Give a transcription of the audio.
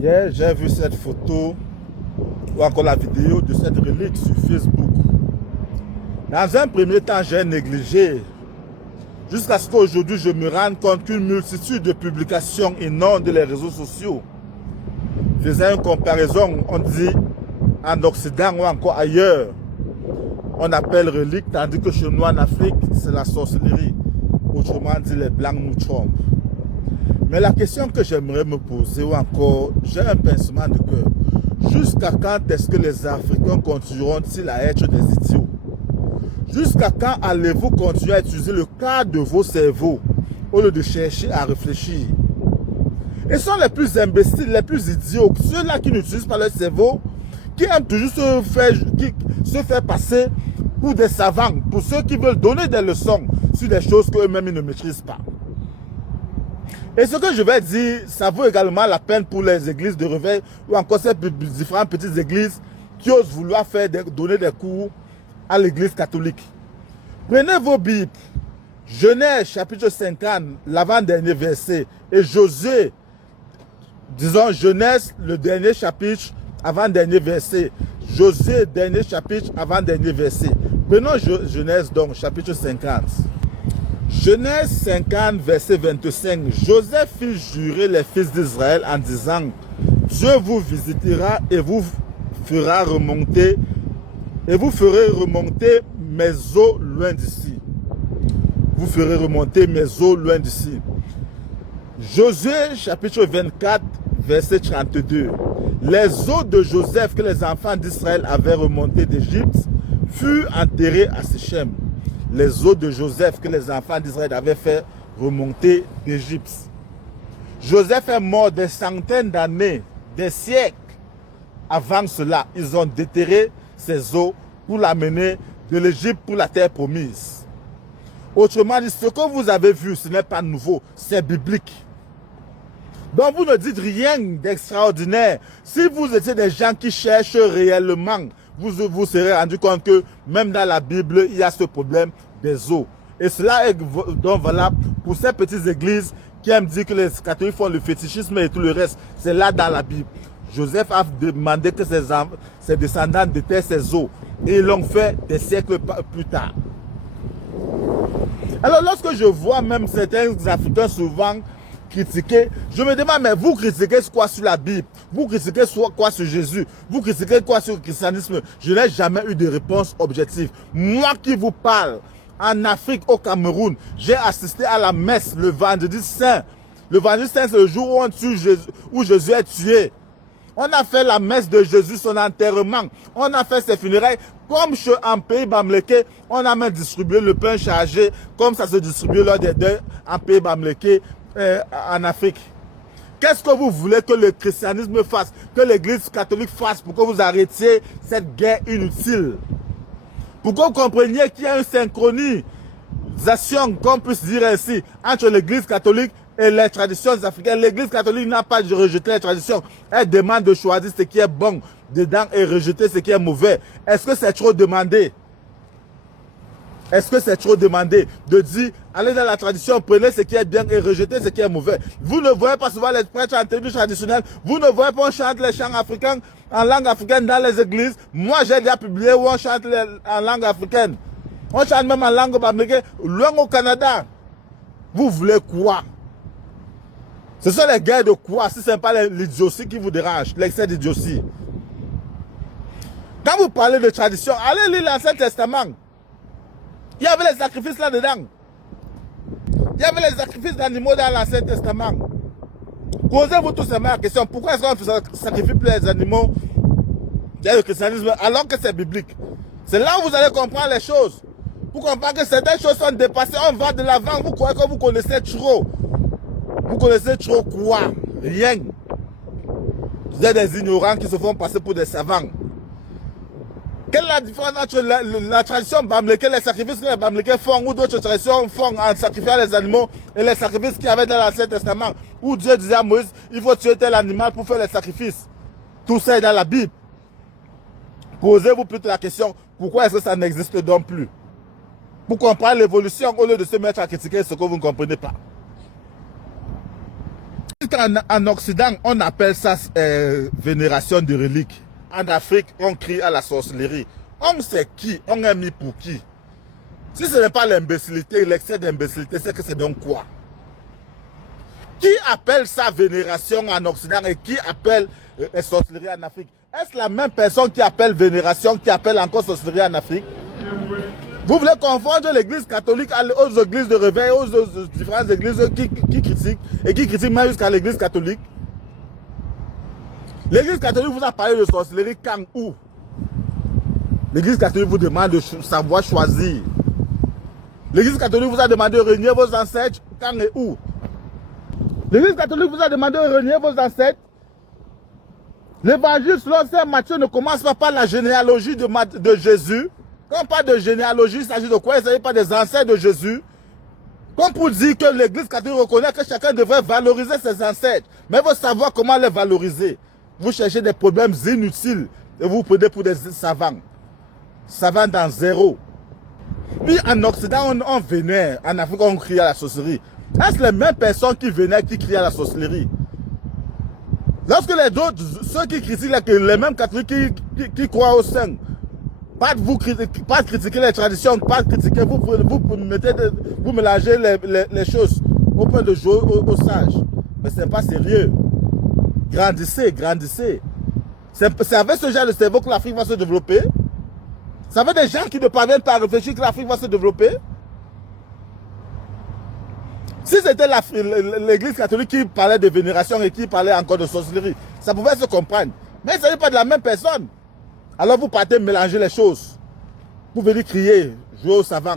Hier, j'ai vu cette photo ou encore la vidéo de cette relique sur Facebook. Dans un premier temps, j'ai négligé jusqu'à ce qu'aujourd'hui je me rende compte qu'une multitude de publications inondent les réseaux sociaux. Faisant une comparaison, on dit en Occident ou encore ailleurs, on appelle relique, tandis que chez nous en Afrique, c'est la sorcellerie. Autrement dit, les blancs nous trompent. Mais la question que j'aimerais me poser, ou encore, j'ai un pincement de cœur. Jusqu'à quand est-ce que les Africains continueront-ils à être des idiots? Jusqu'à quand allez-vous continuer à utiliser le quart de vos cerveaux au lieu de chercher à réfléchir? Et sont les plus imbéciles, les plus idiots, ceux-là qui n'utilisent pas leur cerveau, qui aiment toujours se faire passer pour des savants, pour ceux qui veulent donner des leçons sur des choses qu'eux-mêmes ne maîtrisent pas. Et ce que je vais dire, ça vaut également la peine pour les églises de réveil ou encore ces différentes petites églises qui osent vouloir donner des cours à l'église catholique. Prenez vos Bibles, Genèse chapitre 50, l'avant-dernier verset, et Josué, disons Genèse, le dernier chapitre, avant-dernier verset. Josué, dernier chapitre, avant-dernier verset. Prenons Genèse donc, chapitre 50. Genèse 50, verset 25. Joseph fit jurer les fils d'Israël en disant, Dieu vous visitera et vous fera remonter, et vous ferez remonter mes eaux loin d'ici. Vous ferez remonter mes eaux loin d'ici. Josué, chapitre 24, verset 32. Les eaux de Joseph que les enfants d'Israël avaient remontées d'Égypte furent enterrées à Sichem. Les eaux de Joseph que les enfants d'Israël avaient fait remonter d'Égypte. Joseph est mort des centaines d'années, des siècles. Avant cela, ils ont déterré ces eaux pour l'amener de l'Égypte pour la terre promise. Autrement dit, ce que vous avez vu, ce n'est pas nouveau, c'est biblique. Donc vous ne dites rien d'extraordinaire. Si vous étiez des gens qui cherchent réellement, vous serez rendu compte que même dans la Bible, il y a ce problème des eaux. Et cela est donc valable pour ces petites églises qui aiment dire que les catholiques font le fétichisme et tout le reste. C'est là dans la Bible. Joseph a demandé que ses descendants déterrent ces eaux. Et ils l'ont fait des siècles plus tard. Alors lorsque je vois même certains Africains souvent critiquer, je me demande, mais vous critiquez quoi sur la Bible? Vous critiquez quoi sur Jésus? Vous critiquez quoi sur le christianisme? Je n'ai jamais eu de réponse objective. Moi qui vous parle, en Afrique, au Cameroun, j'ai assisté à la messe le vendredi saint. Le vendredi saint, c'est le jour où Jésus est tué. On a fait la messe de Jésus, son enterrement. On a fait ses funérailles. Comme en pays bamléké, on a même distribué le pain chargé, comme ça se distribue lors des deuils en pays bamléké. En Afrique. Qu'est-ce que vous voulez que le christianisme fasse, que l'église catholique fasse pour que vous arrêtiez cette guerre inutile? Pour que vous compreniez qu'il y a une synchronisation, qu'on puisse dire ainsi, entre l'église catholique et les traditions africaines. L'église catholique n'a pas rejeté les traditions. Elle demande de choisir ce qui est bon dedans et rejeter ce qui est mauvais. Est-ce que c'est trop demandé? Est-ce que c'est trop demandé de dire, allez dans la tradition, prenez ce qui est bien et rejetez ce qui est mauvais? Vous ne voyez pas souvent les prêtres en tenue traditionnelle. Vous ne voyez pas on chante les chants africains en langue africaine dans les églises. Moi, j'ai déjà publié où on chante en langue africaine. On chante même en langue bamléké, loin au Canada. Vous voulez quoi? Ce sont les guerres de quoi? Si ce n'est pas l'idiotie qui vous dérange, l'excès d'idiotie. Quand vous parlez de tradition, allez lire l'Ancien Testament. Il y avait les sacrifices là-dedans. Il y avait les sacrifices d'animaux dans l'Ancien Testament. Posez-vous tout simplement la question, pourquoi est-ce qu'on ne sacrifie plus les animaux dans le christianisme alors que c'est biblique? C'est là où vous allez comprendre les choses. Vous comprenez que certaines choses sont dépassées, on va de l'avant, vous croyez que vous connaissez trop. Vous connaissez trop quoi? Rien. Vous êtes des ignorants qui se font passer pour des savants. Quelle est la différence entre la tradition bamléké, les sacrifices que les bamlékés font ou d'autres traditions font en sacrifiant les animaux et les sacrifices qu'il y avait dans l'Ancien Testament où Dieu disait à Moïse, il faut tuer tel animal pour faire les sacrifices. Tout ça est dans la Bible. Posez-vous plutôt la question, pourquoi est-ce que ça n'existe donc plus? Pour comprendre l'évolution au lieu de se mettre à critiquer ce que vous ne comprenez pas. qu'en Occident, on appelle ça vénération de reliques. En Afrique, on crie à la sorcellerie. On sait qui, on est mis pour qui. Si ce n'est pas l'imbécilité, l'excès d'imbécilité, c'est que c'est donc quoi? Qui appelle ça vénération en Occident et qui appelle sorcellerie en Afrique? Est-ce la même personne qui appelle vénération, qui appelle encore sorcellerie en Afrique? Vous voulez confondre l'église catholique aux églises de réveil, aux différentes églises qui critiquent et qui critiquent même jusqu'à l'église catholique? L'église catholique vous a parlé de sorcellerie quand, où? L'église catholique vous demande de savoir choisir. L'église catholique vous a demandé de renier vos ancêtres quand et où? L'église catholique vous a demandé de renier vos ancêtres. L'évangile selon Saint Matthieu ne commence pas par la généalogie de Jésus. Quand on parle de généalogie, il s'agit de quoi? Il ne s'agit pas des ancêtres de Jésus. Comme pour dire que l'église catholique reconnaît que chacun devrait valoriser ses ancêtres. Mais il faut savoir comment les valoriser. Vous cherchez des problèmes inutiles et vous vous prenez pour des savants. Savants dans zéro. Puis en Occident, on vénère. En Afrique, on crie à la sorcellerie. Est-ce les mêmes personnes qui vénèrent qui crient à la sorcellerie? Lorsque les autres, ceux qui critiquent, les mêmes catholiques qui croient au Saint, pas de critiquer les traditions, pas de critiquer, vous mélangez les choses au point de jouer aux sages. Mais ce n'est pas sérieux. Grandissez, grandissez. C'est avec ce genre de cerveau que l'Afrique va se développer. C'est avec des gens qui ne parviennent pas à réfléchir que l'Afrique va se développer. Si c'était l'église catholique qui parlait de vénération et qui parlait encore de sorcellerie, ça pouvait se comprendre. Mais ce n'est pas de la même personne. Alors vous partez mélanger les choses. Vous venez crier, jouer au savant.